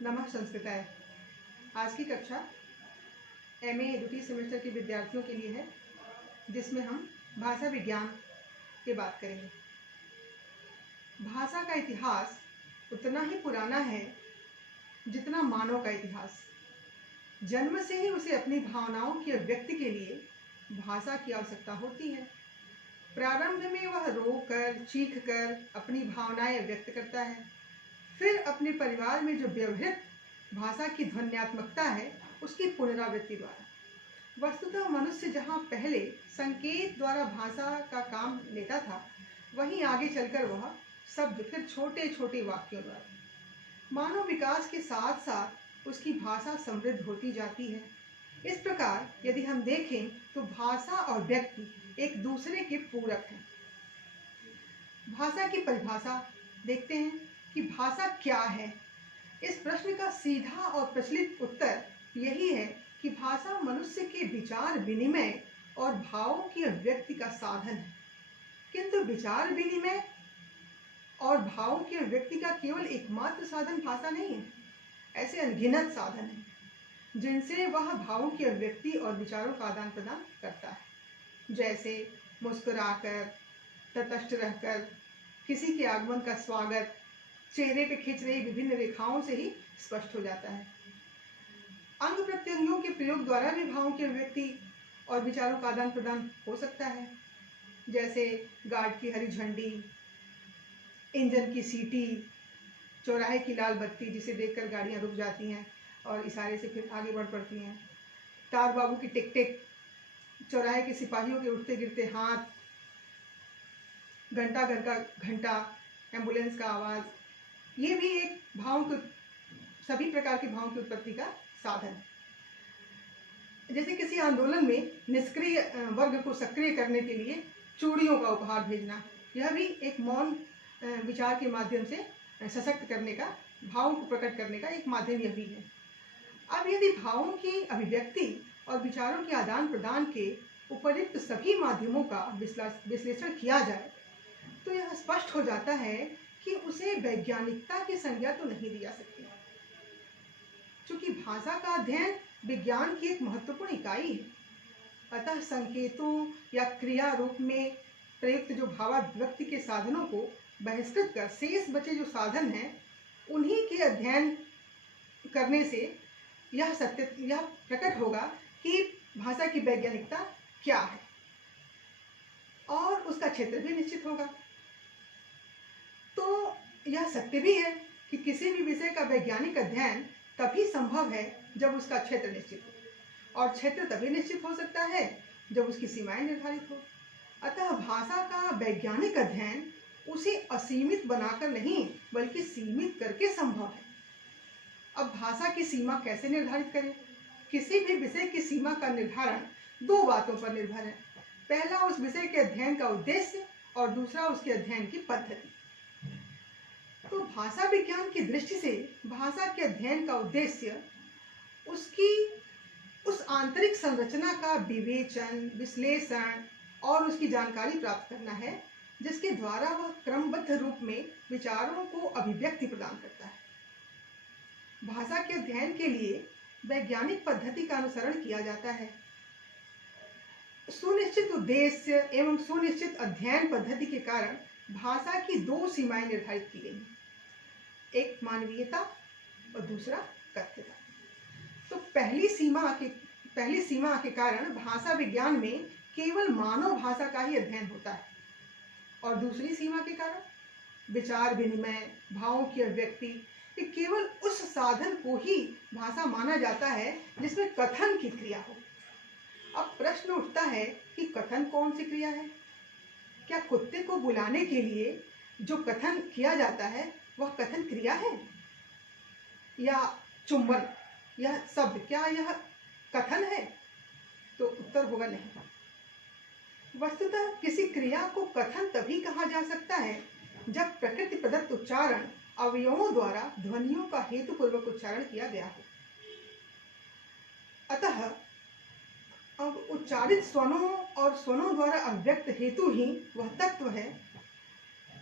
नमः संस्कृताय। आज की कक्षा एमए द्वितीय सेमेस्टर के विद्यार्थियों के लिए है, जिसमें हम भाषा विज्ञान की बात करेंगे। भाषा का इतिहास उतना ही पुराना है जितना मानव का इतिहास। जन्म से ही उसे अपनी भावनाओं की अभिव्यक्ति के लिए भाषा की आवश्यकता होती है। प्रारंभ में वह रोकर चीख कर अपनी भावनाएं व्यक्त करता है। फिर अपने परिवार में जो व्यवहृत भाषा की ध्वन्यात्मकता है, उसकी पुनरावृत्ति द्वारा। वस्तुतः मनुष्य जहाँ पहले संकेत द्वारा भाषा का काम लेता था, वहीं आगे चलकर वह शब्द, फिर छोटे छोटे वाक्यों द्वारा। मानव विकास के साथ साथ उसकी भाषा समृद्ध होती जाती है। इस प्रकार यदि हम देखें तो भाषा और व्यक्ति एक दूसरे के पूरक हैं। भाषा की परिभाषा देखते हैं कि भाषा क्या है। इस प्रश्न का सीधा और प्रचलित उत्तर यही है कि भाषा मनुष्य के विचार विनिमय और भावों की अभिव्यक्ति का साधन है। किंतु विचार विनिमय और भावों की अभिव्यक्ति का केवल एकमात्र साधन भाषा नहीं है। ऐसे अनगिनत साधन हैं जिनसे वह भावों की अभिव्यक्ति और विचारों का आदान प्रदान करता है। जैसे मुस्कुराकर, तटस्थ रहकर, किसी के आगमन का स्वागत चेहरे पे खींच रही विभिन्न रेखाओं से ही स्पष्ट हो जाता है। अंग प्रत्यंगों के प्रयोग द्वारा भी भावों की अभिव्यक्ति और विचारों का आदान प्रदान हो सकता है। जैसे गार्ड की हरी झंडी, इंजन की सीटी, चौराहे की लाल बत्ती जिसे देखकर गाड़ियां रुक जाती हैं और इशारे से फिर आगे बढ़ पड़ती हैं। तार बाबू की टिक टिक, चौराहे के सिपाहियों के उठते गिरते हाथ, घंटा घर का घंटा, एम्बुलेंस का आवाज़, ये भी एक भावों के, सभी प्रकार की भावों की उत्पत्ति का साधन है। जैसे किसी आंदोलन में निष्क्रिय वर्ग को सक्रिय करने के लिए चूड़ियों का उपहार भेजना, यह भी एक मौन विचार के माध्यम से सशक्त करने का, भावों को प्रकट करने का एक माध्यम यह भी है। अब यदि भावों की अभिव्यक्ति और विचारों के आदान प्रदान के उपयुक्त सभी माध्यमों का विश्लेषण किया जाए तो यह स्पष्ट हो जाता है कि उसे वैज्ञानिकता की संज्ञा तो नहीं दी जा सकती। चूंकि भाषा का अध्ययन विज्ञान की एक महत्वपूर्ण इकाई है, अतः संकेतों या क्रिया रूप में प्रयुक्त जो भावाभिव्यक्ति के साधनों को बहिष्कृत कर शेष बचे जो साधन हैं, उन्हीं के अध्ययन करने से यह प्रकट होगा कि भाषा की वैज्ञानिकता क्या है और उसका क्षेत्र भी निश्चित होगा। तो यह सत्य भी है कि किसी भी विषय का वैज्ञानिक अध्ययन तभी संभव है जब उसका क्षेत्र निश्चित हो, और क्षेत्र तभी निश्चित हो सकता है जब उसकी सीमाएं निर्धारित हो। अतः भाषा का वैज्ञानिक अध्ययन उसे असीमित बनाकर नहीं बल्कि सीमित करके संभव है। अब भाषा की सीमा कैसे निर्धारित करें? किसी भी विषय की सीमा का निर्धारण दो बातों पर निर्भर है। पहला उस विषय के अध्ययन का उद्देश्य और दूसरा उसके अध्ययन की पद्धति। तो भाषा विज्ञान की दृष्टि से भाषा के अध्ययन का उद्देश्य उसकी उस आंतरिक संरचना का विवेचन, विश्लेषण और उसकी जानकारी प्राप्त करना है, जिसके द्वारा वह क्रमबद्ध रूप में विचारों को अभिव्यक्ति प्रदान करता है। भाषा के अध्ययन के लिए वैज्ञानिक पद्धति का अनुसरण किया जाता है। सुनिश्चित उद्देश्य एवं सुनिश्चित अध्ययन पद्धति के कारण भाषा की दो सीमाएं निर्धारित की गई हैं, एक मानवीयता और दूसरा तथ्यता। तो पहली सीमा के कारण भाषा विज्ञान में केवल मानव भाषा का ही अध्ययन होता है, और दूसरी सीमा के कारण विचार विनिमय, भावों की अभिव्यक्ति, केवल उस साधन को ही भाषा माना जाता है जिसमें कथन की क्रिया हो। अब प्रश्न उठता है कि कथन कौन सी क्रिया है? क्या कुत्ते को बुलाने के लिए जो कथन किया जाता है वह कथन क्रिया है? या चुंबन, यह शब्द, क्या यह कथन है? तो उत्तर होगा नहीं। वस्तुतः किसी क्रिया को कथन तभी कहा जा सकता है जब प्रकृति प्रदत्त उच्चारण अवयवों द्वारा ध्वनियों का हेतुपूर्वक उच्चारण किया गया हो। अतः अब उच्चारित स्वनों और स्वनों द्वारा अभिव्यक्त हेतु ही वह तत्व है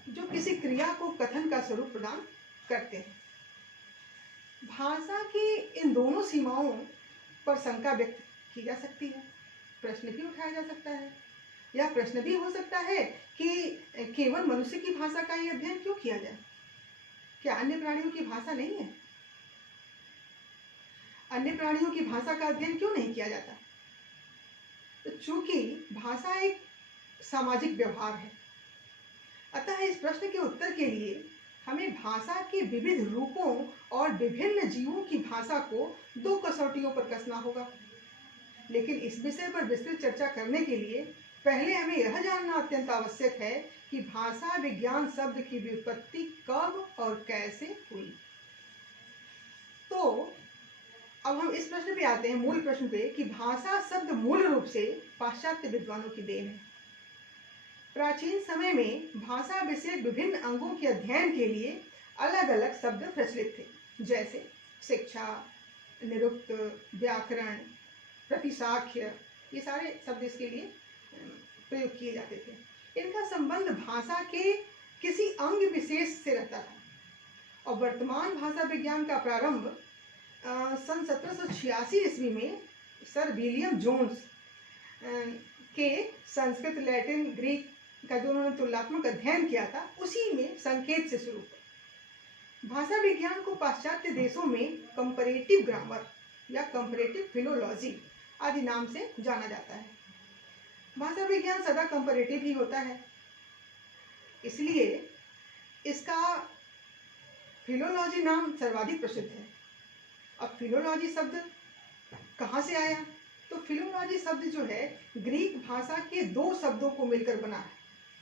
जो किसी क्रिया को कथन का स्वरूप प्रदान करते हैं। भाषा की इन दोनों सीमाओं पर शंका व्यक्त की जा सकती है, प्रश्न भी उठाया जा सकता है। या प्रश्न भी हो सकता है कि केवल मनुष्य की भाषा का ही अध्ययन क्यों किया जाए? क्या अन्य प्राणियों की भाषा नहीं है? अन्य प्राणियों की भाषा का अध्ययन क्यों नहीं किया जाता? तो चूंकि भाषा एक सामाजिक व्यवहार है, अतः इस प्रश्न के उत्तर के लिए हमें भाषा के विविध रूपों और विभिन्न जीवों की भाषा को दो कसौटियों पर कसना होगा। लेकिन इस विषय पर विस्तृत चर्चा करने के लिए पहले हमें यह जानना अत्यंत आवश्यक है कि भाषा विज्ञान शब्द की व्युत्पत्ति कब और कैसे हुई। तो अब हम इस प्रश्न पे आते हैं, मूल प्रश्न पे, कि भाषा शब्द मूल रूप से पाश्चात्य विद्वानों की देन है। प्राचीन समय में भाषा विषय विभिन्न अंगों के अध्ययन के लिए अलग अलग शब्द प्रचलित थे, जैसे शिक्षा, निरुक्त, व्याकरण, प्रतिसाख्य, ये सारे शब्द इसके लिए प्रयोग किए जाते थे। इनका संबंध भाषा के किसी अंग विशेष से रहता था और वर्तमान भाषा विज्ञान का प्रारंभ सन 1786 ईस्वी में सर विलियम जोन्स के संस्कृत, लैटिन, ग्रीक का जो उन्होंने तुलनात्मक अध्ययन किया था, उसी में संकेत से शुरू हुआ। भाषा विज्ञान को पाश्चात्य देशों में कंपैरेटिव ग्रामर या कंपैरेटिव फिलोलॉजी आदि नाम से जाना जाता है। भाषा विज्ञान सदा कंपैरेटिव ही होता है, इसलिए इसका फिलोलॉजी नाम सर्वाधिक प्रसिद्ध है। अब फिलोलॉजी शब्द कहाँ से आया? तो फिलोलॉजी शब्द जो है ग्रीक भाषा के दो शब्दों को मिलकर बना है,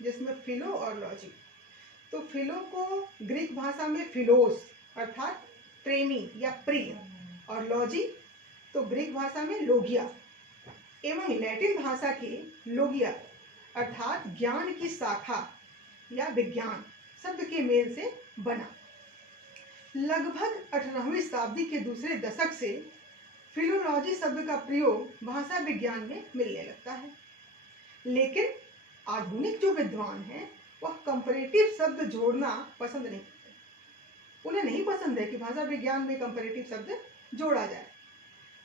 जिसमें फिलो और लॉजी। तो फिलो को ग्रीक भाषा में फिलोस अर्थात प्रेमी या प्रिय, और लॉजी तो ग्रीक भाषा में लोगिया एवं लैटिन भाषा की लोगिया अर्थात ज्ञान की शाखा या विज्ञान शब्द के मेल से बना। लगभग 18वीं शताब्दी के दूसरे दशक से फिलोलॉजी शब्द का प्रयोग भाषा विज्ञान में मिलने लगता है, लेकिन आधुनिक जो विद्वान हैं वह कंपैरेटिव शब्द जोड़ना पसंद नहीं करते। उन्हें नहीं पसंद है कि भाषा विज्ञान में कंपैरेटिव शब्द जोड़ा जाए,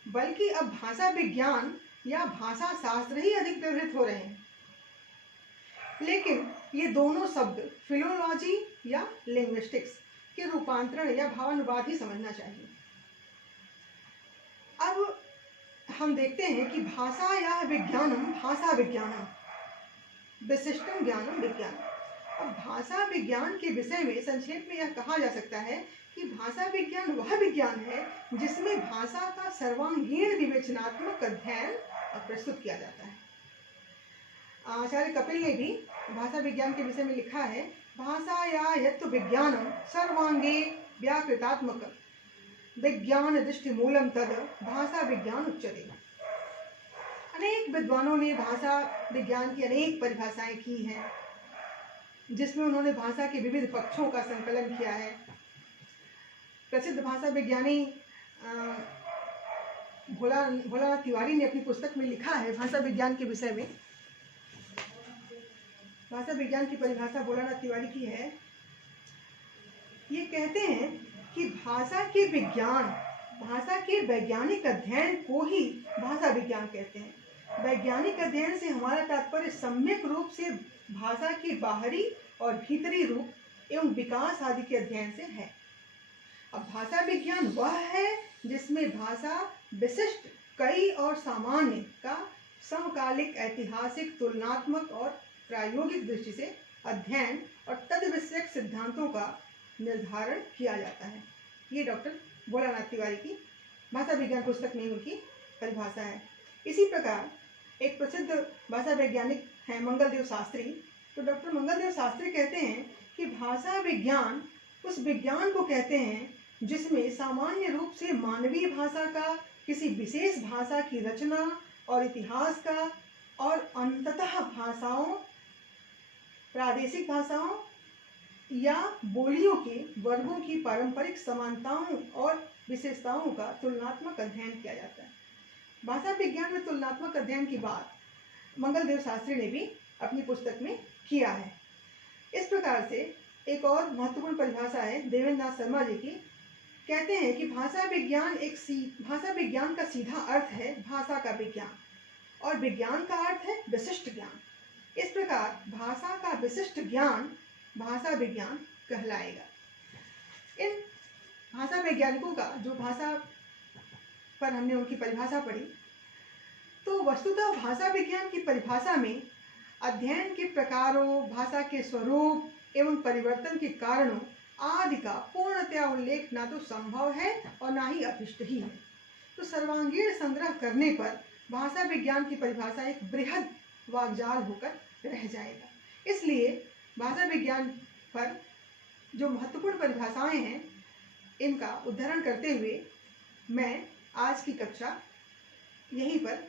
बल्कि अब भाषा विज्ञान या भाषा शास्त्र ही अधिक व्यवहृत हो रहे हैं। लेकिन ये दोनों शब्द फिलोलॉजी या लिंग्विस्टिक्स के रूपांतरण या भावानुवाद ही समझना चाहिए। अब हम देखते हैं कि भाषा या विज्ञानम भाषा विज्ञानम विशिष्टम ज्ञानम विज्ञान। अब भाषा विज्ञान के विषय में संक्षेप में यह कहा जा सकता है कि भाषा विज्ञान वह विज्ञान है जिसमें भाषा का सर्वांगीण विवेचनात्मक अध्ययन प्रस्तुत किया जाता है। आचार्य कपिल ने भी भाषा विज्ञान के विषय में लिखा है, भाषा या यत्तु विज्ञानम सर्वांगे व्याकृतात्मक विज्ञान दृष्टि मूलम तद भाषा विज्ञान उच्यते। अनेक विद्वानों ने भाषा विज्ञान की अनेक परिभाषाएं की हैं, जिसमें उन्होंने भाषा के विविध पक्षों का संकलन किया है। प्रसिद्ध भाषा विज्ञानी भोलानाथ तिवारी ने अपनी पुस्तक में लिखा है भाषा विज्ञान के विषय में। भाषा विज्ञान की परिभाषा भोलानाथ तिवारी की है। ये कहते हैं कि भाषा के विज्ञान, भाषा के वैज्ञानिक अध्ययन को ही भाषा विज्ञान कहते हैं। वैज्ञानिक अध्ययन से हमारा तात्पर्य सम्यक रूप से भाषा के बाहरी और भीतरी रूप एवं विकास आदि के अध्ययन से है। अब भाषा विज्ञान वह है जिसमें भाषा विशिष्ट, कई और सामान्य का समकालिक, ऐतिहासिक, तुलनात्मक और प्रायोगिक दृष्टि से अध्ययन और तद विषयक सिद्धांतों का निर्धारण किया जाता है। ये डॉक्टर भोलानाथ तिवारी की भाषा विज्ञान पुस्तक में उनकी परिभाषा है। इसी प्रकार एक प्रसिद्ध भाषा वैज्ञानिक हैं मंगलदेव शास्त्री। तो डॉक्टर मंगलदेव शास्त्री कहते हैं कि भाषा विज्ञान उस विज्ञान को कहते हैं जिसमें सामान्य रूप से मानवीय भाषा का, किसी विशेष भाषा की रचना और इतिहास का, और अंततः भाषाओं, प्रादेशिक भाषाओं या बोलियों के वर्गों की पारंपरिक समानताओं और विशेषताओं का तुलनात्मक अध्ययन किया जाता है। भाषा विज्ञान में तुलनात्मक अध्ययन की बात मंगलदेव शास्त्री ने भी अपनी पुस्तक में किया है। इस प्रकार से एक और महत्वपूर्ण परिभाषा है देवेंद्र नाथ शर्मा जी की, कहते हैं कि भाषा विज्ञान का सीधा अर्थ है भाषा का विज्ञान, और विज्ञान का अर्थ है विशिष्ट ज्ञान। इस प्रकार भाषा का विशिष्ट ज्ञान भाषा विज्ञान कहलाएगा। इन भाषा वैज्ञानिकों का जो भाषा पर हमने उनकी परिभाषा पढ़ी, तो वस्तुतः भाषा विज्ञान की परिभाषा में अध्ययन के प्रकारों, भाषा के स्वरूप एवं परिवर्तन के कारणों आदि का पूर्णतया उल्लेख ना तो संभव है और ना ही अभिष्ट ही है। तो सर्वांगीण संग्रह करने पर भाषा विज्ञान की परिभाषा एक बृहद वाकजाल होकर रह जाएगा। इसलिए भाषा विज्ञान पर जो महत्वपूर्ण परिभाषाएं हैं, इनका उद्धरण करते हुए मैं आज की कक्षा यहीं पर